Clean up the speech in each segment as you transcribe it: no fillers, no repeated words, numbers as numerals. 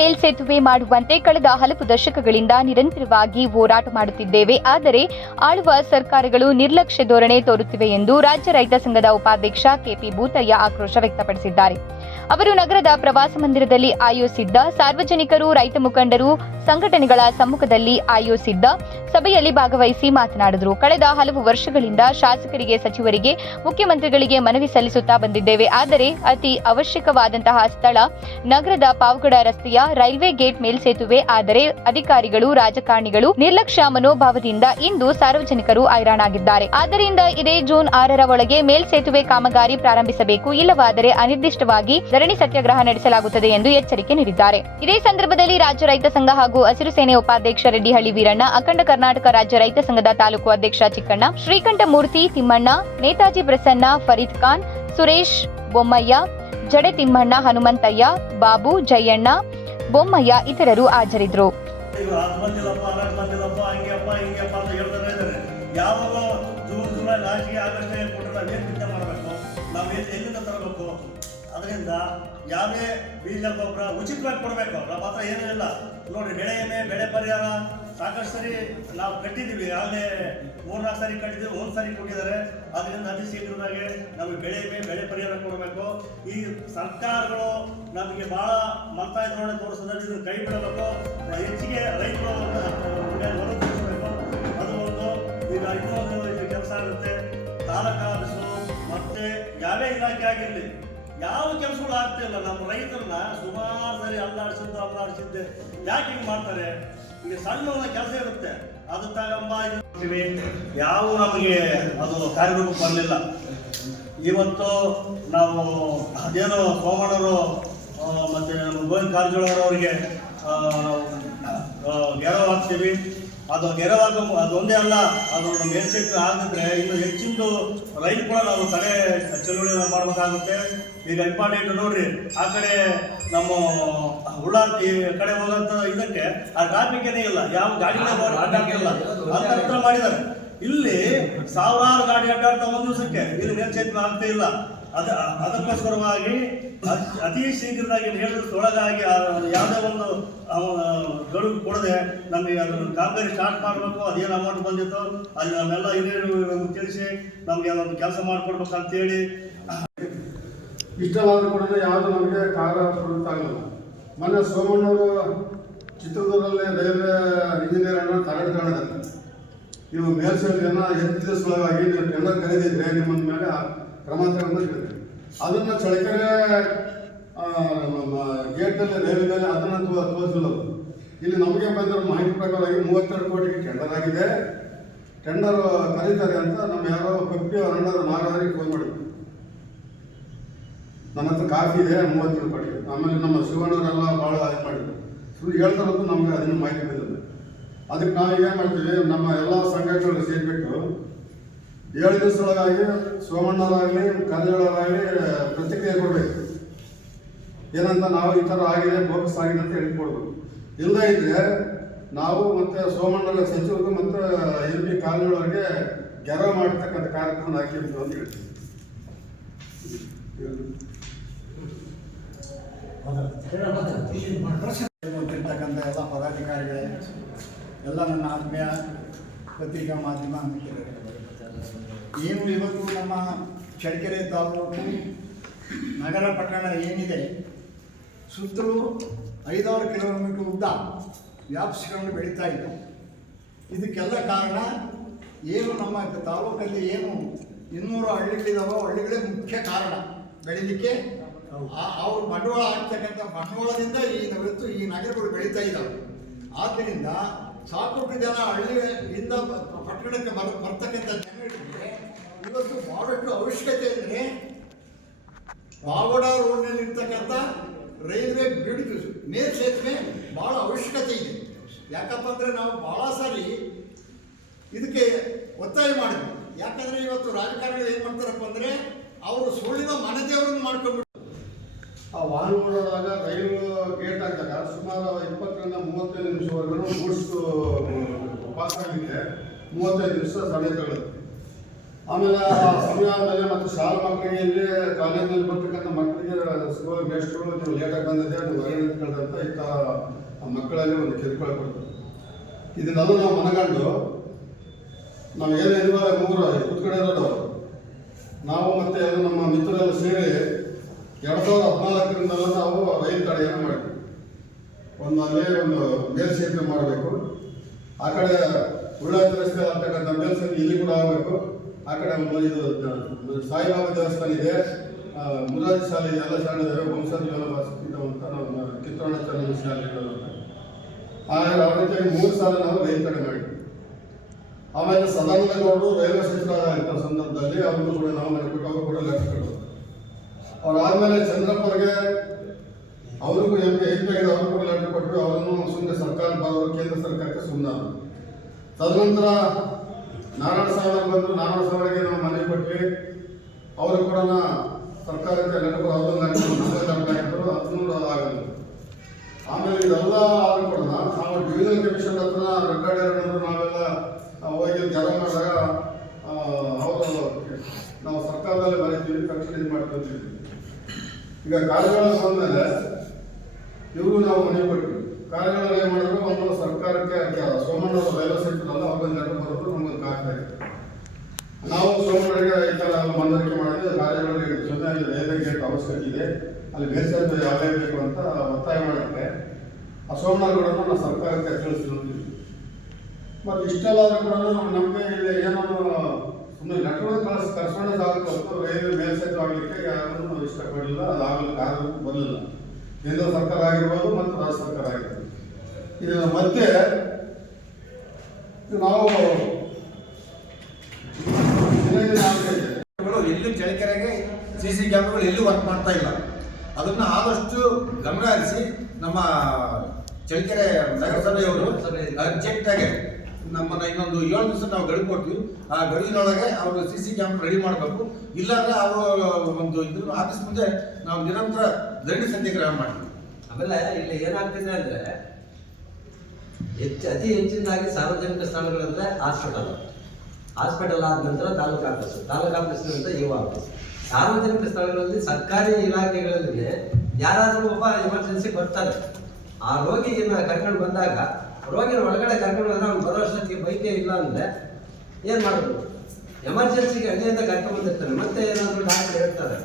ಮೇಲ್ಸೇತುವೆ ಮಾಡುವಂತೆ ಕಳೆದ ಹಲವು ದಶಕಗಳಿಂದ ನಿರಂತರವಾಗಿ ಹೋರಾಟ ಮಾಡುತ್ತಿದ್ದೇವೆ. ಆದರೆ ಆಳುವ ಸರ್ಕಾರಗಳು ನಿರ್ಲಕ್ಷ್ಯ ಧೋರಣೆ ತೋರುತ್ತಿವೆ ಎಂದು ರಾಜ್ಯ ರೈತ ಸಂಘದ ಉಪಾಧ್ಯಕ್ಷ ಕೆಪಿ ಭೂತಯ್ಯ ಆಕ್ರೋಶ ವ್ಯಕ್ತಪಡಿಸಿದ್ದಾರೆ. ಅವರು ನಗರದ ಪ್ರವಾಸ ಮಂದಿರದಲ್ಲಿ ಆಯೋಜಿಸಿದ್ದ ಸಾರ್ವಜನಿಕರು, ರೈತ ಮುಖಂಡರು, ಸಂಘಟನೆಗಳ ಸಮ್ಮುಖದಲ್ಲಿ ಆಯೋಜಿಸಿದ್ದ ಸಭೆಯಲ್ಲಿ ಭಾಗವಹಿಸಿ ಮಾತನಾಡಿದರು. ಕಳೆದ ಹಲವು ವರ್ಷಗಳಿಂದ ಶಾಸಕರಿಗೆ, ಸಚಿವರಿಗೆ, ಮುಖ್ಯಮಂತ್ರಿಗಳಿಗೆ ಮನವಿ ಸಲ್ಲಿಸುತ್ತಾ ಬಂದಿದ್ದೇವೆ. ಆದರೆ ಅತಿ ಅವಶ್ಯಕವಾದಂತಹ ಸ್ಥಳ ನಗರದ ಪಾವಗಡ ರಸ್ತೆಯ ರೈಲ್ವೆ ಗೇಟ್ ಮೇಲ್ಸೇತುವೆ. ಆದರೆ ಅಧಿಕಾರಿಗಳು, ರಾಜಕಾರಣಿಗಳು ನಿರ್ಲಕ್ಷ್ಯ ಮನೋಭಾವದಿಂದ ಇಂದು ಸಾರ್ವಜನಿಕರು ಹೈರಾಣಾಗಿದ್ದಾರೆ. ಆದ್ದರಿಂದ ಇದೇ ಜೂನ್ 6ರ ಒಳಗೆ ಮೇಲ್ಸೇತುವೆ ಕಾಮಗಾರಿ ಪ್ರಾರಂಭಿಸಬೇಕು, ಇಲ್ಲವಾದರೆ ಅನಿರ್ದಿಷ್ಟವಾಗಿ ಧರಣಿ ಸತ್ಯಾಗ್ರಹ ನಡೆಸಲಾಗುತ್ತದೆ ಎಂದು ಎಚ್ಚರಿಕೆ ನೀಡಿದ್ದಾರೆ. ಇದೇ ಸಂದರ್ಭದಲ್ಲಿ ರಾಜ್ಯ ರೈತ ಸಂಘ ಹಾಗೂ ಹಸಿರು ಸೇನೆ ಉಪಾಧ್ಯಕ್ಷ ರೆಡ್ಡಿಹಳ್ಳಿ ವೀರಣ್ಣ, ಅಖಂಡ ಕರ್ನಾಟಕ ರಾಜ್ಯ ರೈತ ಸಂಘದ ತಾಲೂಕು ಅಧ್ಯಕ್ಷ ಚಿಕ್ಕಣ್ಣ, ಶ್ರೀಕಂಠಮೂರ್ತಿ ತಿಮ್ಮಣ್ಣ, ನೇತಾಜಿ ಪ್ರಸನ್ನ, ಫರೀದ್ ಖಾನ್, ಸುರೇಶ್ ಬೊಮ್ಮಯ್ಯ, ಜಡೆ ತಿಮ್ಮಣ್ಣ, ಹನುಮಂತಯ್ಯ, ಬಾಬು, ಜಯಣ್ಣ, ಬೊಮ್ಮಯ್ಯ ಇತರರು ಹಾಜರಿದ್ದರು. ಅದರಿಂದ ಯಾವುದೇ ಬೀಜ ಗೊಬ್ಬರ ಉಚಿತವಾಗಿ ಕೊಡಬೇಕು. ನಮ್ಮ ಹತ್ರ ಏನೂ ಇಲ್ಲ ನೋಡಿ. ಬೆಳೆ ವಿಮೆ, ಬೆಳೆ ಪರಿಹಾರ ಸಾಕಷ್ಟು ಸರಿ ನಾವು ಕಟ್ಟಿದ್ದೀವಿ. ಆಗಲೇ 3-4 ಸಾರಿ ಕಟ್ಟಿದ್ದೀವಿ, 1 ಸಾರಿ ಕೊಟ್ಟಿದ್ದಾರೆ. ಅದರಿಂದ ಅತಿ ಶೀಘ್ರವಾಗಿ ನಮಗೆ ಬೆಳೆ ವಿಮೆ, ಬೆಳೆ ಪರಿಹಾರ ಕೊಡಬೇಕು. ಈ ಸರ್ಕಾರಗಳು ನಮಗೆ ಭಾಳ ಮಲ್ತಾ ಇದ್ರೊಳಗೆ ತೋರಿಸೋದ್ರೆ ಇದನ್ನು ಕೈ ಬಿಡಬೇಕು. ಹೆಚ್ಚಿಗೆ ರೈತರು ಹೊರ ತೋರಿಸಬೇಕು. ಅದು ಒಂದು. ಈಗ ಇನ್ನೊಂದು ಇದು ಕೆಲಸ ಆಗುತ್ತೆ. ತಾಲೂಕು ಆಫೀಸು ಮತ್ತು ಯಾವೇ ಇಲಾಖೆ ಆಗಿರಲಿ, ಯಾವ ಕೆಲಸಗಳು ಆಗ್ತಿಲ್ಲ. ನಮ್ಮ ರೈತರನ್ನ ಸುಮಾರು ಸರಿ ಅಲ್ಲಾಡಿಸಿದ್ದೆ ಯಾಕೆ ಹಿಂಗೆ ಮಾಡ್ತಾರೆ? ಈಗ ಸಣ್ಣ ಕೆಲಸ ಇರುತ್ತೆ, ಅದು ತಗೊಂಬ ಯಾವ ನಮಗೆ ಅದು ಕಾರ್ಯರೂಪಕ್ಕೆ ಬರಲಿಲ್ಲ. ಇವತ್ತು ನಾವು ಅದೇನೋ ಸೋಮಣ್ಣವರು ಮತ್ತು ನಮ್ಮ ಗೋವಿಂದ ಕಾರಜೋಳವರವರಿಗೆ ನಾವು ಗೆರವು ಹಾಕ್ತೀವಿ. ಅದು ಗೆರವಾಗ ಅದೊಂದೇ ಅಲ್ಲ, ಅದು ನಮ್ಮ ಮೇಲ್ಸೇತುವೆ ಆಗಿದ್ರೆ ಇನ್ನು ಹೆಚ್ಚಿಂದು ರೈಲು ಕೂಡ ನಾವು ತಡೆ ಚಳುವಳಿ ಮಾಡಬೇಕಾಗುತ್ತೆ. ಈಗ ಇಂಪಾರ್ಟೆಂಟ್ ನೋಡ್ರಿ, ಆ ಕಡೆ ನಮ್ಮ ಉಳ್ಳಾರ್ತಿ ಕಡೆ ಹೋಗೋಂಥ ಇದಕ್ಕೆ ಆ ಟ್ರಾಫಿಕ್ ಏನೇ ಇಲ್ಲ, ಯಾವ ಗಾಡಿಗಳೇ ಅಡ್ಡಾಡ್ತಿಲ್ಲ ಅಂತ ಮಾಡಿದ್ದಾರೆ. ಇಲ್ಲಿ ಸಾವಿರಾರು ಗಾಡಿ ಅಡ್ಡಾಡ್ತಾ ಒಂದು ದಿವಸಕ್ಕೆ, ಇಲ್ಲಿ ಮೇಲ್ಸೇತುವೆ ಆಗ್ತಾ ಇಲ್ಲ. ಅದಕ್ಕೋಸ್ಕರವಾಗಿ ಅತಿ ಶೀಘ್ರವಾಗಿ ಹೇಳಿದ್ರೊಳಗಾಗಿ ಯಾವುದೇ ಒಂದು ಗಡುವು ಕೊಡದೆ ನಮಗೆ ಅದನ್ನು ಕಾಮಗಾರಿ ಸ್ಟಾರ್ಟ್ ಮಾಡಬೇಕು. ಅದೇನು ಅಮೌಂಟ್ ಬಂದಿತ್ತು ಅಲ್ಲಿ ನಾವೆಲ್ಲ ಹಿರಿಯರು ತಿಳಿಸಿ ನಮಗೆ ಅದೊಂದು ಕೆಲಸ ಮಾಡಿಕೊಡ್ಬೇಕು ಅಂತೇಳಿ. ಇಷ್ಟವಾದರೂ ಕೂಡ ಯಾವುದು ನಮಗೆ ಕಾರ್ಯ ಕೊಡುತ್ತಾಗಲಿಲ್ಲ. ಮೊನ್ನೆ ಸೋಮಣ್ಣವರು ಚಿತ್ರದುರ್ಗದಲ್ಲೇ ರೈಲ್ವೆ ಇಂಜಿನಿಯರನ್ನು ತಡೆದುಕೊಂಡಿದ್ದಾರೆ. ನೀವು ಮೇಲ್ಸೇತುವೆಯನ್ನು ಹೆಚ್ಚು ದಿವಸವಾಗಿ ನೀವು ಟೆಂಡರ್ ಕರೆದಿದ್ರೆ ನಿಮ್ಮ ಮೇಲೆ ಕ್ರಮ ತಗೊಂಡಿದ್ದೀವಿ. ಅದನ್ನು ಚಳ್ಳಕೆರೆ ಗೇಟಲ್ಲಿ ರೈಲ್ವೆ ಮೇಲೆ ಅದನ್ನು ತೋರಿಸಿಲ್ಲ. ಇಲ್ಲಿ ನಮಗೆ ಬಂದಿರೋ ಮಾಹಿತಿ ಪ್ರಕಾರವಾಗಿ 32 ಕೋಟಿಗೆ ಟೆಂಡರ್ ಆಗಿದೆ. ಟೆಂಡರ್ ಕರೀತಾರೆ ಅಂತ ನಮ್ಮ ಯಾರೋ ಕಪ್ಪಿ ನಾಗರಿಗೆ ಫೋನ್ ಮಾಡಿದ್ರು. ನನ್ನ ಹತ್ರ ಕಾಫಿ ಇದೆ 32 ಕೋಟಿಗೆ. ಆಮೇಲೆ ನಮ್ಮ ಶಿವಣ್ಣವರೆಲ್ಲ ಭಾಳ ಇದು ಮಾಡಿದ್ರು. ಸುಳ್ಳು ಹೇಳ್ತಾರಂತೂ ನಮಗೆ ಅದನ್ನು ಮಾಹಿತಿ ಬಂದಿದೆ. ಅದಕ್ಕೆ ನಾವು ಏನು ಮಾಡ್ತೀವಿ, ನಮ್ಮ ಎಲ್ಲ ಸಂಘಟನೆಗಳು ಸೇರಿಬಿಟ್ಟು 7 ದಿವಸದೊಳಗಾಗಿ ಸೋಮಣ್ಣರಾಗಲಿ, ಕಾರಜೋಳರಾಗಲಿ ಪ್ರತಿಕ್ರಿಯೆ ಕೊಡಬೇಕು. ಏನಂತ ನಾವು ಈ ಥರ ಆಗಿದೆ, ಫೋಕಸ್ ಆಗಿದೆ ಅಂತ ಹೇಳ್ಕೊಡ್ಬೇಕು. ಇಲ್ಲ ಇದ್ರೆ ನಾವು ಮತ್ತು ಸೋಮಣ್ಣರ ಸಚಿವರು ಮತ್ತು MP ಕಾರಜೋಳರಿಗೆ ಗೆರವು ಮಾಡತಕ್ಕಂಥ ಕಾರ್ಯಕ್ರಮ ಹಾಕಿರ್ತೀವಿ ಅಂತ ಹೇಳ್ತೀವಿ. ಗೊತ್ತಿರ್ತಕ್ಕಂಥ ಎಲ್ಲ ಪದಾಧಿಕಾರಿಗಳೇ, ಎಲ್ಲ ನನ್ನ ಆತ್ಮೀಯ ಪತ್ರಿಕಾ ಮಾಧ್ಯಮ ಮಿತ್ರರೇ, ಏನು ಇವತ್ತು ನಮ್ಮ ಚಳ್ಳಕೆರೆ ತಾಲೂಕು ನಗರ ಪಟ್ಟಣ ಏನಿದೆ ಸುತ್ತಲೂ 5-6 ಕಿಲೋಮೀಟರ್ ಉದ್ದ ವ್ಯಾಪಿಸಿಕೊಂಡು ಬೆಳೀತಾ ಇತ್ತು. ಇದಕ್ಕೆಲ್ಲ ಕಾರಣ ಏನು, ನಮ್ಮ ತಾಲೂಕಲ್ಲಿ ಏನು 200 ಹಳ್ಳಿಗಳಿದಾವೋ ಹಳ್ಳಿಗಳೇ ಮುಖ್ಯ ಕಾರಣ ಬೆಳೀಲಿಕ್ಕೆ. ಅವರು ಬಂಡವಾಳ ಆಗ್ತಕ್ಕಂಥ ಬಂಡವಾಳದಿಂದ ಈ ನಗರಗಳು ಬೆಳೀತಾ ಇದ್ದಾವೆ. ಆದ್ದರಿಂದ ಸಾಕಷ್ಟು ಜನ ಹಳ್ಳಿಯಿಂದ ಪಟ್ಟಣಕ್ಕೆ ಬರ್ತಕ್ಕಂಥ ಜನರಿಗೆ ಇವತ್ತು ಬಹಳಷ್ಟು ಅವಶ್ಯಕತೆ ಅಂದರೆ ಪಾವಗಡ ರೋಡ್ನಲ್ಲಿ ಇರ್ತಕ್ಕಂಥ ರೈಲ್ವೆ ಬ್ರಿಡ್ಜ್ ಮೇಲ್ಸೇತುವೆ ಭಾಳ ಅವಶ್ಯಕತೆ ಇದೆ. ಯಾಕಪ್ಪ ಅಂದರೆ ನಾವು ಭಾಳ ಸಾರಿ ಇದಕ್ಕೆ ಒತ್ತಾಯ ಮಾಡಿದ್ವಿ. ಯಾಕಂದರೆ ಇವತ್ತು ರಾಜಕಾರಣಿಗಳು ಏನು ಮಾಡ್ತಾರಪ್ಪ ಅಂದರೆ ಅವರು ಸುಳ್ಳಿನ ಮನೆದೇವರನ್ನು ಮಾಡ್ಕೊಂಡ್ಬಿಟ್ಟು ಆ ವಾಹನಗಳೊಳಗ ರೈಲು ಗೇಟ್ ಹಾಕಿದಾಗ ಸುಮಾರು 20ರಿಂದ 35 ನಿಮಿಷವರೆಗೂ ಗೂಡ್ಸ್ ಪಾಸ್ ಆಗಲಿಕ್ಕೆ 35 ನಿಮಿಷ ಸಮಯ ತಗೊಳ್ಳುತ್ತೆ. ಆಮೇಲೆ ಆ ಸಮಯ ಆದಮೇಲೆ ಮತ್ತು ಶಾಲಾ ಮಕ್ಕಳಿಗೆ ಇಲ್ಲಿ ಕಾಲೇಜಲ್ಲಿ ಬರ್ತಕ್ಕಂಥ ಮಕ್ಕಳಿಗೆ ಸಿಗುವ ಮೇಷ್ಟ್ರು ನೀವು ಲೇಟಾಗಿ ಬಂದಿದೆ ನೀವು ಹೊರಗೆ ನಿಂತ್ಕೊಳ್ದಂತ ಇಂಥ ಮಕ್ಕಳಲ್ಲಿ ಒಂದು ಕಿರುಕುಳ ಕೊಡ್ತಾರೆ. ಇದನ್ನೆಲ್ಲ ನಾವು ಮನಗಂಡು ನಾವು ಏನು ಇರುವ ಮೂರು ಕುತ್ಕಡೆ ಇರೋದು ನಾವು ಮತ್ತು ಎಲ್ಲ ನಮ್ಮ ಮಿತ್ರರೆಲ್ಲ ಸೇರಿ 2014ರಿಂದಲೂ ನಾವು ರೈಲು ತಡೆಯನ್ನು ಮಾಡಿದ್ವಿ. ಅಲ್ಲೇ ಒಂದು ಮೇಲ್ಸೇತುವೆ ಮಾಡಬೇಕು, ಆ ಕಡೆ ಉಳ್ಳಾತಿ ರಸ್ತೆ ಆಗ್ತಕ್ಕಂಥ ಮೇಲ್ಸೇತುವೆ ಇಲ್ಲಿ ಕೂಡ ಆಗಬೇಕು, ಆ ಕಡೆ ಇದು ಸಾಯಿಬಾಬಾ ದೇವಸ್ಥಾನ ಇದೆ, ಮುರಾರ್ಜಿ ಶಾಲೆ ಎಲ್ಲ ಶಾಲೆ ಇದ್ದಾವೆ, ವಂಶಾದಿ ಅಂತ ನಾವು ಕಿತ್ತೋಣ ಶಾಲೆ ಆ ರೀತಿಯಾಗಿ 3 ಸಾಲ ನಾವು ರೈಲು ತಡೆ ಮಾಡಿದ್ವಿ. ಆಮೇಲೆ ಸದಾನಂದ ಗೌಡರು ರೈಲ್ವೆ ಸಚಿವರಾದಂಥ ಸಂದರ್ಭದಲ್ಲಿ ಅವ್ರಿಗೂ ಕೂಡ ನಾವು ಮಾಡಿಬಿಟ್ಟು ಅವರು ಕೂಡ ಲೆಕ್ಕ ಕೊಡೋದು. ಅವರಾದ್ಮೇಲೆ ಚಂದ್ರಪ್ಪರಿಗೆ ಅವ್ರಿಗೂ ಹೆಂಗಾಗಿದೆ ಅವರು ಕೂಡ ಲೆಕ್ಕ ಕೊಟ್ಟರು. ಅವರನ್ನು ಸುಮ್ಮನೆ ಸರ್ಕಾರ ಬರೋರು ಕೇಂದ್ರ ಸರ್ಕಾರಕ್ಕೆ ಸುಮ್ಮನೆ. ತದನಂತರ ನಾರಾಯಣ ಸಾಗರ್ ಬಂದರು, ನಾರಾಯಣ ಸಾಗರ್ಗೆ ನಾವು ಮನವಿ ಕೊಟ್ವಿ, ಅವರು ಕೂಡ ಸರ್ಕಾರಕ್ಕೆ ಲೆಕ್ಕ ಅವ್ರನ್ನ ಹಾಕಿದ್ರು, ಅದನ್ನೂ ಆಗಲ್ಲ. ಆಮೇಲೆ ಇದೆಲ್ಲ ಆದ್ರೂ ಕೂಡ ನಾವು ಡಿವಿಷನ್ ಕಮಿಷನ್ ಹತ್ರ ರೆಕಾರ್ಡ್ ನಾವೆಲ್ಲ ಹೋಗಿ ಜನ ಮಾಡಿದಾಗ ಅವರು ನಾವು ಸರ್ಕಾರದಲ್ಲಿ ಬರೀತೀವಿ, ತಕ್ಷಣ ಇದು ಮಾಡ್ಕೊತೀವಿ. ಈಗ ಕಾರ್ಯಗಳು ಬಂದಮೇಲೆ ಇವರು ನಾವು ಮನೆ ಕೊಟ್ವಿ. ಕಾರ್ಯಗಳು ಏನು ಮಾಡಿದ್ರು, ಒಂದು ಸರ್ಕಾರಕ್ಕೆ ಸೋಮಣ್ಣ ರೈಲ್ವೆ ಸೆಂಟರ್ಲ್ಲ ಅವ್ರಿಗೆ ಲೆಟರ್ ಬರೋದು ನಮ್ಗೆ ಆಗ್ತಾ ಇದೆ. ನಾವು ಸೋಮಣ್ಣರಿಗೆ ಈ ಥರ ಮನವರಿಕೆ ಮಾಡಿದ್ರೆ ಕಾರ್ಯಗಳಿಗೆ ಜೊತೆ ರೈಲ್ವೆ ಗೇಟ್ ಅವಶ್ಯಕತೆ ಇದೆ, ಅಲ್ಲಿ ಮೇಲ್ಸೇತುವೆ ಯಾವೇ ಬೇಕು ಅಂತ ಒತ್ತಾಯ ಮಾಡೋಕ್ಕೆ ಆ ಸೋಮಣ್ಣಗಳು ನಾವು ಸರ್ಕಾರಕ್ಕೆ ತಿಳಿಸ್ತೀವಿ. ಮತ್ತು ಇಷ್ಟೆಲ್ಲ ಕೂಡ ನಮಗೆ ಇಲ್ಲಿ ಏನೋ ಸುಮ್ಮನೆ ಲೆಟರ್ ಕರ್ಸ್ಕೊಂಡೇ ಆಗುತ್ತೆ ಹೊರತು ರೈಲ್ವೆ ಮೇಲ್ಸೇತುವೆ ಆಗಲಿಕ್ಕೆ ಯಾರನ್ನು ಇಷ್ಟಪಡಲಿಲ್ಲ, ಅದು ಆಗಲಿಕ್ಕೆ ಯಾರು ಬರಲಿಲ್ಲ. ಕೇಂದ್ರ ಸರ್ಕಾರ ಆಗಿರ್ಬೋದು ಮತ್ತು ರಾಜ್ಯ ಸರ್ಕಾರ ಆಗಿರ್ಬೋದು. ಇದರ ಮಧ್ಯೆ ನಾವು ಎಲ್ಲೂ ಚಳಿಕೆರೆಗೆ CC ಕ್ಯಾಮ್ರಾಗಳು ಎಲ್ಲೂ ವರ್ಕ್ ಮಾಡ್ತಾ ಇಲ್ಲ. ಅದನ್ನು ಆದಷ್ಟು ಗಮನ ಹರಿಸಿ ನಮ್ಮ ಚಳಿಕೆರೆ ನಗರಸಭೆಯವರು ಅರ್ಜೆಂಟಾಗಿ ನಮ್ಮನ್ನು ಇನ್ನೊಂದು 7 ದಿವಸ ನಾವು ಗಡುವು ಕೊಡ್ತೀವಿ. ಆ ಗಡುವಿನೊಳಗೆ ಅವರು CC ಕ್ಯಾಮ್ರಾ ರೆಡಿ ಮಾಡಬೇಕು. ಇಲ್ಲಾಂದ್ರೆ ಅವರು ಒಂದು ಇದ್ರ ಆಫೀಸ್ ಮುಂದೆ ನಾವು ನಿರಂತರ ಧರಣಿ ಸತ್ಯಾಗ್ರಹ ಮಾಡ್ತೀವಿ. ಆಮೇಲೆ ಇಲ್ಲಿ ಏನಾಗ್ತಿದೆ ಅಂದ್ರೆ ಅತಿ ಹೆಚ್ಚಿನದಾಗಿ ಸಾರ್ವಜನಿಕ ಸ್ಥಳಗಳಂದ್ರೆ ಹಾಸ್ಪಿಟಲ್ ಆದ ನಂತರ ತಾಲೂಕು ಆಫೀಸ್ ನಂತರ ಇವ ಆಫೀಸ್. ಸಾರ್ವಜನಿಕ ಸ್ಥಳಗಳಲ್ಲಿ ಸರ್ಕಾರಿ ಇಲಾಖೆಗಳಲ್ಲಿ ಯಾರಾದರೂ ಒಬ್ಬ ಎಮರ್ಜೆನ್ಸಿ ಬರ್ತಾರೆ, ಆ ರೋಗಿನ ಕರ್ಕೊಂಡು ಬಂದಾಗ ರೋಗಿನ ಒಳಗಡೆ ಕರ್ಕೊಂಡು ಬಂದ್ರೆ ಅವ್ನು ಬರೋ ಅಷ್ಟೊತ್ತಿಗೆ ಬೈಕೇ ಇಲ್ಲ ಅಂದ್ರೆ ಏನು ಮಾಡೋದು? ಎಮರ್ಜೆನ್ಸಿಗೆ ಅಲ್ಲಿಂದ ಕರ್ಕೊಂಡು ಬಂದಿರ್ತಾನೆ, ಮತ್ತೆ ಏನಾದರೂ ಡಾಕ್ಟರ್ ಹೇಳ್ತಾರೆ,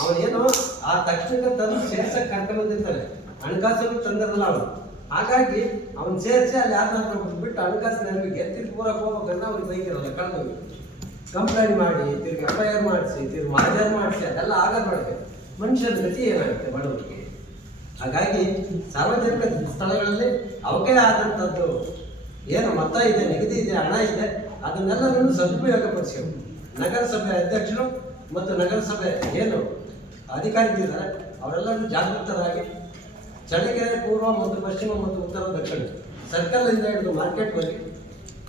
ಅವನೇನೋ ಆ ತಕ್ಷಣಕ್ಕೆ ತಂದು ಸೇರ್ಸಕ್ಕೆ ಕರ್ಕೊಂಡು ಬಂದಿರ್ತಾರೆ, ಹಣಕಾಸು ತಂದಿರಲ್ಲ ಅವನು. ಹಾಗಾಗಿ ಅವ್ನು ಸೇರಿಸಿ ಅಲ್ಲಿ ಯಾರನ್ನಾದ್ರೂ ಬಿಟ್ಟು ಹಣಕಾಸು ನೆರವಿಗೆ ತಿರ್ಗಿ ಪೂರಕ್ಕೆ ಹೋಗ್ಬೇಕಂದ್ರೆ ಅವ್ನಿಗೆ ಬೈಕಿರಲ್ಲ, ಕಳೆದೋಗಿ ಕಂಪ್ಲೇಂಟ್ ಮಾಡಿ ತಿರ್ಗಿ FIR ಮಾಡಿಸಿ ತಿರ್ಗಿ ಮಾಜರ್ ಮಾಡಿಸಿ ಅದೆಲ್ಲ ಆಗಲ್ಲ. ಮಾಡಿದೆ ಮನುಷ್ಯನ ಗತಿ ಏನಾಗುತ್ತೆ ಬಡವರಿಗೆ. ಹಾಗಾಗಿ ಸಾರ್ವಜನಿಕ ಸ್ಥಳಗಳಲ್ಲಿ ಅವಕ್ಕೆ ಆದಂಥದ್ದು ಏನು ಮೊತ್ತ ಇದೆ, ನಿಗದಿ ಇದೆ, ಹಣ ಇದೆ, ಅದನ್ನೆಲ್ಲರನ್ನು ಸದುಪಯೋಗಪಡಿಸಬೇಕು. ನಗರಸಭೆ ಅಧ್ಯಕ್ಷರು ಮತ್ತು ನಗರಸಭೆ ಏನು ಅಧಿಕಾರಿಗಳಿದ್ದಾರೆ ಅವರೆಲ್ಲರೂ ಜಾಗೃತರಾಗಿ ಚಳಿಕೆರೆ ಪೂರ್ವ ಮತ್ತು ಪಶ್ಚಿಮ ಮತ್ತು ಉತ್ತರ ದಕ್ಷಿಣ ಸರ್ಕಲಿಂದ ಹಿಡಿದು ಮಾರ್ಕೆಟ್ವರೆಗೆ,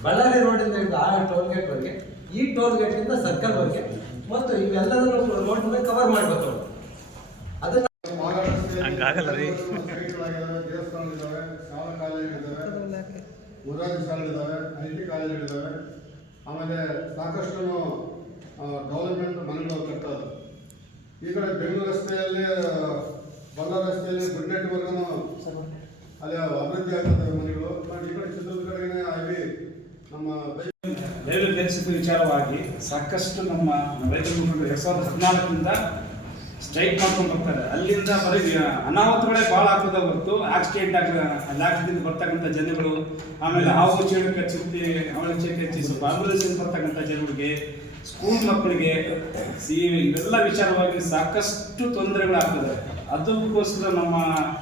ಬಳ್ಳಾರಿ ರೋಡಿಂದ ಹಿಡಿದು ಟೋಲ್ ಗೇಟ್ವರೆಗೆ, ಈ ಟೋಲ್ ಗೇಟಿಂದ ಸರ್ಕಲ್ವರೆಗೆ ಮತ್ತು ಇವೆಲ್ಲದನ್ನು ರೋಡ್ನ ಕವರ್ ಮಾಡಬೇಕು. ಅದನ್ನ ದೇವಸ್ಥಾನಗಳಿದ್ದಾವೆ, ಶಾಲಾ ಕಾಲೇಜುಗಳಿದ್ದಾವೆ, ಮುರಾರ್ಜಿ ಶಾಲೆಗಳಿದ್ದಾವೆ, IT ಕಾಲೇಜುಗಳಿದ್ದಾವೆ. ಆಮೇಲೆ ಸಾಕಷ್ಟು ಡೆವಲಪ್ಮೆಂಟ್ ಮನೆಗಳು ಕಟ್ಟೋದು. ಈ ಕಡೆ ಬೆಂಗಳೂರು ರಸ್ತೆಯಲ್ಲಿ ಬಳ್ಳಾರಿ ರಸ್ತೆಯಲ್ಲಿ ಗುಡ್ನೆಟ್ವರೆಗೂ ಅಲ್ಲಿ ಅಭಿವೃದ್ಧಿ ಆಗ್ತದೆ ಮನೆಗಳು. ಈ ಕಡೆ ಚಿತ್ರದ ಕಡೆಗೆ ಅಲ್ಲಿ ನಮ್ಮ ರೈಲ್ವೆ ಮೇಲ್ಸೇತುವೆ ವಿಚಾರವಾಗಿ ಸಾಕಷ್ಟು ನಮ್ಮ ರೈತ ಮುಖಂಡರು 2014ರಿಂದ ಸ್ಟ್ರೈಕ್ ಮಾಡ್ಕೊಂಡು ಬರ್ತಾರೆ. ಅಲ್ಲಿಂದ ಬರೀ ಅನಾಹುತಗಳೇ ಭಾಳ ಆಗ್ತದೆ ಹೊರತು ಆಕ್ಸಿಡೆಂಟ್ ಆಕ್ಸಿಡೆಂಟ್ ಬರ್ತಕ್ಕಂಥ ಜನಗಳು, ಆಮೇಲೆ ಹಾವು ಚೇಳು ಕಚ್ಚಿ ಅವಳ ಕಚ್ಚಿ ಸ್ವಲ್ಪ ಆಂಬುಲೆನ್ಸ್ ಬರ್ತಕ್ಕಂಥ ಜನಗಳಿಗೆ, ಸ್ಕೂಲ್ ಮಕ್ಕಳಿಗೆ ಇವೆಲ್ಲ ವಿಚಾರವಾಗಿ ಸಾಕಷ್ಟು ತೊಂದರೆಗಳಾಗ್ತದೆ. ಅದಕ್ಕೋಸ್ಕರ ನಮ್ಮ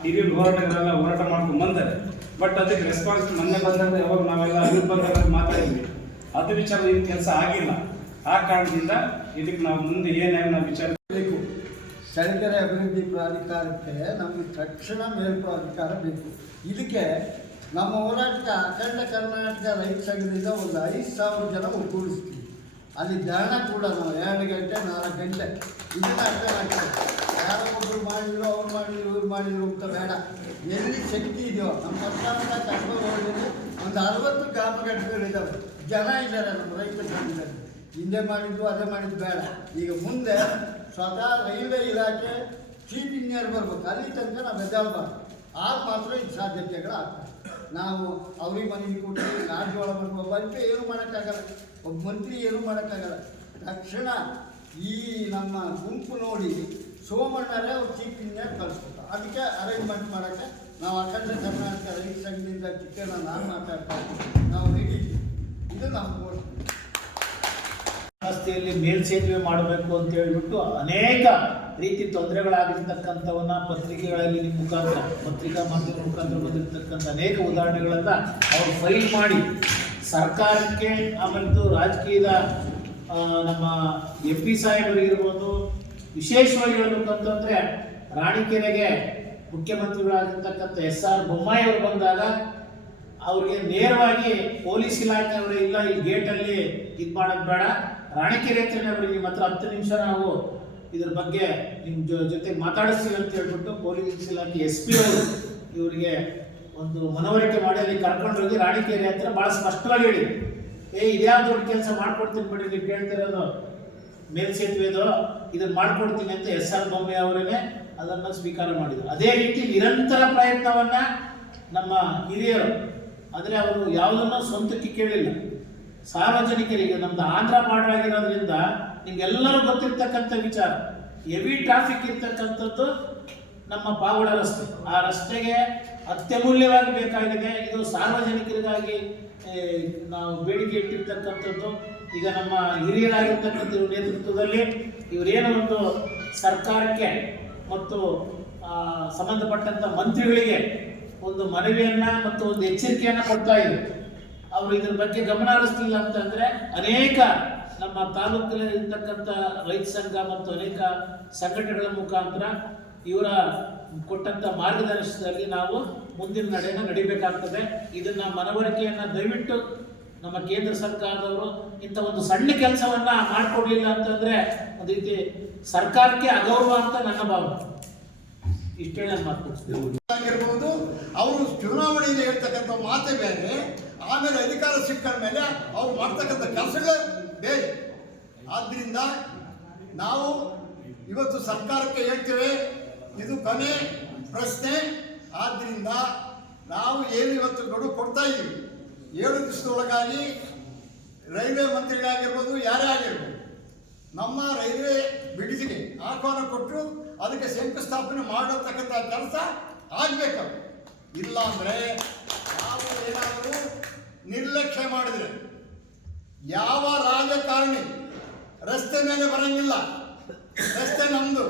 ಹಿರಿಯ ಹೋರಾಟಗಾರೆಲ್ಲ ಹೋರಾಟ ಮಾಡ್ಕೊಂಡು ಬಂದರೆ, ಬಟ್ ಅದಕ್ಕೆ ರೆಸ್ಪಾನ್ಸ್ ಮೊನ್ನೆ ಬಂದಾಗ ಯಾವಾಗ ನಾವೆಲ್ಲ ಅಭಿವೃದ್ಧಿ ಬಂದಾಗ ಮಾತಾಡಿದ್ವಿ, ಅದು ವಿಚಾರ ಏನು ಕೆಲಸ ಆಗಿಲ್ಲ. ಆ ಕಾರಣದಿಂದ ಇದಕ್ಕೆ ನಾವು ಮುಂದೆ ಏನೇನು ನಾವು ವಿಚಾರ ಬೇಕು. ಚಳಿಕೆರೆ ಅಭಿವೃದ್ಧಿ ಪ್ರಾಧಿಕಾರಕ್ಕೆ ನಮಗೆ ತಕ್ಷಣ ಮೇಲ್ಪ್ರಾಧಿಕಾರ ಬೇಕು. ಇದಕ್ಕೆ ನಮ್ಮ ಹೋರಾಟಕ್ಕೆ ಅಖಂಡ ಕರ್ನಾಟಕ ರೈತ ಸಂಘದಿಂದ ಒಂದು 5,000 ಜನ ಒಗ್ಗೂಡಿಸ್ತೀವಿ. ಅಲ್ಲಿ ಧರಣ ಕೂಡ ನಾವು 2 ಗಂಟೆ 4 ಗಂಟೆ ಇದನ್ನು ಅರ್ಥ ಮಾಡ್ತೀವಿ. ಯಾರೋ ಒಬ್ಬರು ಮಾಡಿದ್ರು, ಅವ್ರು ಮಾಡಿದ್ರು, ಇವ್ರು ಮಾಡಿದ್ರು ಅಂತ ಬೇಡ. ಎಲ್ಲಿ ಶಕ್ತಿ ಇದೆಯೋ ನಮ್ಮ ಸರ್ಕಾರದ ಕರ್ಕೊಂಡು ಒಂದು 60 ಗ್ರಾಮ ಘಟಕಗಳಿದ್ದಾವೆ, ಜನ ಇದ್ದಾರೆ ನಮ್ಮ ರೈತ ಸಂಘದಲ್ಲಿ. ಹಿಂದೆ ಮಾಡಿದ್ದು ಅದೇ ಮಾಡಿದ್ದು ಬೇಡ. ಈಗ ಮುಂದೆ ಸ್ವತಃ ರೈಲ್ವೆ ಇಲಾಖೆ ಚೀಫ್ ಇಂಜಿನಿಯರ್ ಬರ್ಬೇಕು, ಅಲ್ಲಿ ತನಕ ನಾವು ಎದ್ದಾಳ್ಬಾರ್ದು. ಆಗ ಮಾತ್ರ ಈ ಸಾಧ್ಯತೆಗಳಾಗ್ತವೆ. ನಾವು ಅವ್ರಿಗೆ ಮನೆಗೆ ಕೊಟ್ಟು ರಾಜ್ಯೊಳ ಬರ್ಬೇಕು, ಒಬ್ಬ MP ಏನೂ ಮಾಡೋಕ್ಕಾಗಲ್ಲ, ಒಬ್ಬ ಮಂತ್ರಿ ಏನೂ ಮಾಡೋಕ್ಕಾಗಲ್ಲ. ತಕ್ಷಣ ಈ ನಮ್ಮ ಗುಂಪು ನೋಡಿ ಸೋಮಣ್ಣರೇ ಅವ್ರು ಚೀಫ್ ಇಂಜಿನಿಯರ್ ಕಳಿಸ್ಬೇಕು. ಅದಕ್ಕೆ ಅರೇಂಜ್ಮೆಂಟ್ ಮಾಡೋಕ್ಕೆ ನಾವು ಅಖಂಡ ಕರ್ನಾಟಕ ರೈತ ಸಂಘದಿಂದ ಚಿಕ್ಕಣ್ಣ ನಾನು ಮಾತಾಡ್ತಾ ನಾವು ರೆಡಿ. ಇದು ನಮ್ಮ ರಸ್ತೆಯಲ್ಲಿ ಮೇಲ್ಸೇತುವೆ ಮಾಡಬೇಕು ಅಂತ ಹೇಳ್ಬಿಟ್ಟು ಅನೇಕ ರೀತಿ ತೊಂದರೆಗಳಾಗಿರ್ತಕ್ಕಂಥವನ್ನ ಪತ್ರಿಕೆಗಳಲ್ಲಿ ನಿಮ್ಮ ಮುಖಾಂತರ, ಪತ್ರಿಕಾ ಮಾಧ್ಯಮ ಮುಖಾಂತರ ಬಂದಿರತಕ್ಕಂಥ ಅನೇಕ ಉದಾಹರಣೆಗಳನ್ನು ಅವರು ಫೈಲ್ ಮಾಡಿ ಸರ್ಕಾರಕ್ಕೆ, ಆಮೇಲೆ ರಾಜಕೀಯದ ನಮ್ಮ MP ಸಾಹೇಬರಿಗಿರ್ಬೋದು, ವಿಶೇಷವಾಗಿ ಹೇಳಬೇಕು ಅಂತಂದರೆ ರಾಣಿಕೆರೆಗೆ ಮುಖ್ಯಮಂತ್ರಿಗಳಾಗಿರ್ತಕ್ಕಂಥ SR ಬೊಮ್ಮಾಯಿ ಅವರು ಬಂದಾಗ ಅವ್ರಿಗೆ ನೇರವಾಗಿ ಪೊಲೀಸ್ ಇಲಾಖೆಯವರೇ ಇಲ್ಲ, ಈ ಗೇಟಲ್ಲಿ ಇದು ಮಾಡೋದು ಬೇಡ, ರಾಣಿಕೆರೆ ಹತ್ರನೇ ಬರೀ, ನಿಮ್ಮ ಹತ್ರ 10 ನಿಮಿಷ ನಾವು ಇದ್ರ ಬಗ್ಗೆ ನಿಮ್ಮ ಜೊತೆಗೆ ಮಾತಾಡಿಸ್ತೀವಿ ಅಂತ ಹೇಳ್ಬಿಟ್ಟು ಪೊಲೀಸ್ ಇಲಾಖೆ SP ಅವರು ಇವರಿಗೆ ಒಂದು ಮನವರಿಕೆ ಮಾಡಿ ಅಲ್ಲಿ ಕರ್ಕೊಂಡೋಗಿ ರಾಣಿಕೆರೆ ಹತ್ರ ಭಾಳ ಸ್ಪಷ್ಟವಾಗಿ ಹೇಳಿ, ಇದ್ಯಾವ ದೊಡ್ಡ ಕೆಲಸ ಮಾಡ್ಕೊಡ್ತೀನಿ ಬಿಡಿ, ನೀವು ಕೇಳ್ತಿರೋದು ಮೇಲ್ಸೇತುವೆದು ಇದನ್ನು ಮಾಡ್ಕೊಡ್ತೀನಿ ಅಂತ SR ಬೊಮ್ಮಾಯಿ ಅವರೇ ಅದನ್ನು ಸ್ವೀಕಾರ ಮಾಡಿದರು. ಅದೇ ರೀತಿ ನಿರಂತರ ಪ್ರಯತ್ನವನ್ನು ನಮ್ಮ ಹಿರಿಯರು, ಆದರೆ ಅವರು ಯಾವುದನ್ನು ಸ್ವಂತಕ್ಕೆ ಕೇಳಿಲ್ಲ, ಸಾರ್ವಜನಿಕರಿಗೆ ನಮ್ದು ಆಂಧ್ರ ಬಾರ್ಡರ್ ಆಗಿರೋದ್ರಿಂದ ನಿಮ್ಗೆಲ್ಲರೂ ಗೊತ್ತಿರ್ತಕ್ಕಂಥ ವಿಚಾರ, ಹೆವಿ ಟ್ರಾಫಿಕ್ ಇರ್ತಕ್ಕಂಥದ್ದು ನಮ್ಮ ಪಾವಗಡ ರಸ್ತೆ. ಆ ರಸ್ತೆಗೆ ಅತ್ಯಮೂಲ್ಯವಾಗಿ ಬೇಕಾಗಿದೆ. ಇದು ಸಾರ್ವಜನಿಕರಿಗಾಗಿ ನಾವು ಬೇಡಿಕೆ ಇಟ್ಟಿರ್ತಕ್ಕಂಥದ್ದು. ಈಗ ನಮ್ಮ ಹಿರಿಯರಾಗಿರ್ತಕ್ಕಂಥ ನೇತೃತ್ವದಲ್ಲಿ ಇವರೇನೋ ಒಂದು ಸರ್ಕಾರಕ್ಕೆ ಮತ್ತು ಸಂಬಂಧಪಟ್ಟಂಥ ಮಂತ್ರಿಗಳಿಗೆ ಒಂದು ಮನವಿಯನ್ನು ಮತ್ತು ಒಂದು ಎಚ್ಚರಿಕೆಯನ್ನು ಕೊಡ್ತಾ ಇದ್ರು. ಅವರು ಇದ್ರ ಬಗ್ಗೆ ಗಮನ ಹರಿಸ್ತಿಲ್ಲ ಅಂತಂದರೆ ಅನೇಕ ನಮ್ಮ ತಾಲೂಕಲ್ಲಿ ಇರ್ತಕ್ಕಂಥ ರೈತ ಸಂಘ ಮತ್ತು ಅನೇಕ ಸಂಘಟನೆಗಳ ಮುಖಾಂತರ ಇವರ ಕೊಟ್ಟಂಥ ಮಾರ್ಗದರ್ಶನದಲ್ಲಿ ನಾವು ಮುಂದಿನ ನಡೆಯನ್ನು ನಡಿಬೇಕಾಗ್ತದೆ. ಇದನ್ನು ಮನವರಿಕೆಯನ್ನು ದಯವಿಟ್ಟು ನಮ್ಮ ಕೇಂದ್ರ ಸರ್ಕಾರದವರು ಇಂಥ ಒಂದು ಸಣ್ಣ ಕೆಲಸವನ್ನು ಮಾಡಿಕೊಡ್ಲಿಲ್ಲ ಅಂತಂದರೆ ಒಂದು ರೀತಿ ಸರ್ಕಾರಕ್ಕೆ ಅಗೌರವ ಅಂತ ನನ್ನ ಭಾವನೆ. ಇಷ್ಟೇ ನಾನು ಮಾತನಾಡ್ತೀನಿ. ಆಗಿರ್ಬೋದು, ಅವರು ಚುನಾವಣೆಯಲ್ಲಿ ಹೇಳ್ತಕ್ಕಂಥ ಮಾತೇ ಬೇರೆ, ಆಮೇಲೆ ಅಧಿಕಾರ ಸಿಕ್ಕ ಮೇಲೆ ಅವ್ರು ಮಾಡ್ತಕ್ಕಂಥ ಕೆಲಸಗಳೇ ಬೇರೆ. ಆದ್ದರಿಂದ ನಾವು ಇವತ್ತು ಸರ್ಕಾರಕ್ಕೆ ಹೇಳ್ತೇವೆ, ಇದು ಕೊನೆ ಪ್ರಶ್ನೆ. ಆದ್ದರಿಂದ ನಾವು ಏನು ಇವತ್ತು ಗಡುವು ಕೊಡ್ತಾ ಇದ್ದೀವಿ, 7 ದಿವಸದೊಳಗಾಗಿ ರೈಲ್ವೆ ಮಂತ್ರಿಗಳಾಗಿರ್ಬೋದು, ಯಾರೇ ಆಗಿರ್ಬೋದು, ನಮ್ಮ ರೈಲ್ವೆ ಬ್ರಿಡ್ಜ್ಗೆ ಆಹ್ವಾನ ಕೊಟ್ಟು ಅದಕ್ಕೆ ಶಂಕುಸ್ಥಾಪನೆ ಮಾಡತಕ್ಕಂಥ ಕೆಲಸ ಆಗಬೇಕು. ಇಲ್ಲ ಅಂದರೆ ನಾವು ಏನಾದರೂ ನಿರ್ಲಕ್ಷ್ಯ ಮಾಡಿದರೆ ಯಾವ ರಾಜಕಾರಣಿ ರಸ್ತೆ ಮೇಲೆ ಬರಂಗಿಲ್ಲ. ರಸ್ತೆ ನಮ್ಮದು,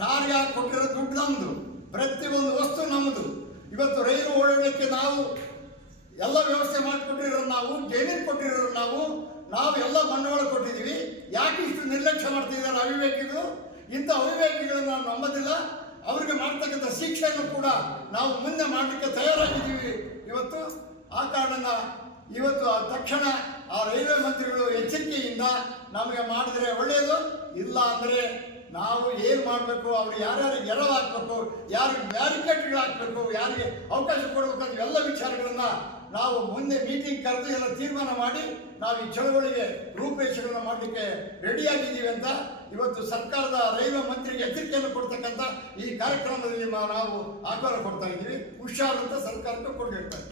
ಟಾರ್ಗೆ ಹಾಕಿ ಕೊಟ್ಟಿರೋ ದುಡ್ಡು ನಮ್ಮದು, ಪ್ರತಿಯೊಂದು ವಸ್ತು ನಮ್ಮದು. ಇವತ್ತು ರೈಲು ಓಡಾಡಲಿಕ್ಕೆ ನಾವು ಎಲ್ಲ ವ್ಯವಸ್ಥೆ ಮಾಡಿಕೊಟ್ಟಿರೋರು, ನಾವು ಜಮೀನು ಕೊಟ್ಟಿರೋರು, ನಾವು ಎಲ್ಲ ಬಂಡವಾಳ ಕೊಟ್ಟಿದ್ದೀವಿ. ಯಾಕೆ ಇಷ್ಟು ನಿರ್ಲಕ್ಷ್ಯ ಮಾಡ್ತಿದ್ದಾರೆ ಅವಿವೇಕಿಗಳು? ಇಂಥ ಅವಿವೇಕಿಗಳನ್ನು ನಾವು ನಂಬೋದಿಲ್ಲ. ಅವರಿಗೆ ಮಾಡ್ತಕ್ಕಂಥ ಶಿಕ್ಷೆಯನ್ನು ಕೂಡ ನಾವು ಮುಂದೆ ಮಾಡಲಿಕ್ಕೆ ತಯಾರಾಗಿದ್ದೀವಿ ಇವತ್ತು. ಆ ಕಾರಣ ಇವತ್ತು ತಕ್ಷಣ ಆ ರೈಲ್ವೆ ಮಂತ್ರಿಗಳು ಎಚ್ಚರಿಕೆಯಿಂದ ನಮಗೆ ಮಾಡಿದ್ರೆ ಒಳ್ಳೆಯದು. ಇಲ್ಲ ಅಂದರೆ ನಾವು ಏನು ಮಾಡಬೇಕು, ಅವ್ರು ಯಾರ್ಯಾರಿಗೆ ಎರವು ಹಾಕಬೇಕು, ಯಾರಿಗೆ ಬ್ಯಾರಿಕೇಡ್ಗಳು ಹಾಕಬೇಕು, ಯಾರಿಗೆ ಅವಕಾಶ ಕೊಡಬೇಕು, ಎಲ್ಲ ವಿಚಾರಗಳನ್ನು ನಾವು ಮುಂದೆ ಮೀಟಿಂಗ್ ಕರೆದು ಎಲ್ಲ ತೀರ್ಮಾನ ಮಾಡಿ ನಾವು ಈ ಚಳವಳಿಗೆ ರೂಪರೇಷೆಗಳನ್ನು ಮಾಡಲಿಕ್ಕೆ ರೆಡಿಯಾಗಿದ್ದೀವಿ ಅಂತ ಇವತ್ತು ಸರ್ಕಾರದ ರೈಲ್ವೆ ಮಂತ್ರಿಗೆ ಎಚ್ಚರಿಕೆಯನ್ನು ಕೊಡ್ತಕ್ಕಂಥ ಈ ಕಾರ್ಯಕ್ರಮದಲ್ಲಿ ನಾವು ಆಹ್ವಾನ ಕೊಡ್ತಾ ಇದ್ದೀವಿ. ಹುಷಾರಂತ ಸರ್ಕಾರಕ್ಕೆ ಕೊಟ್ಟಿರ್ತಾರೆ.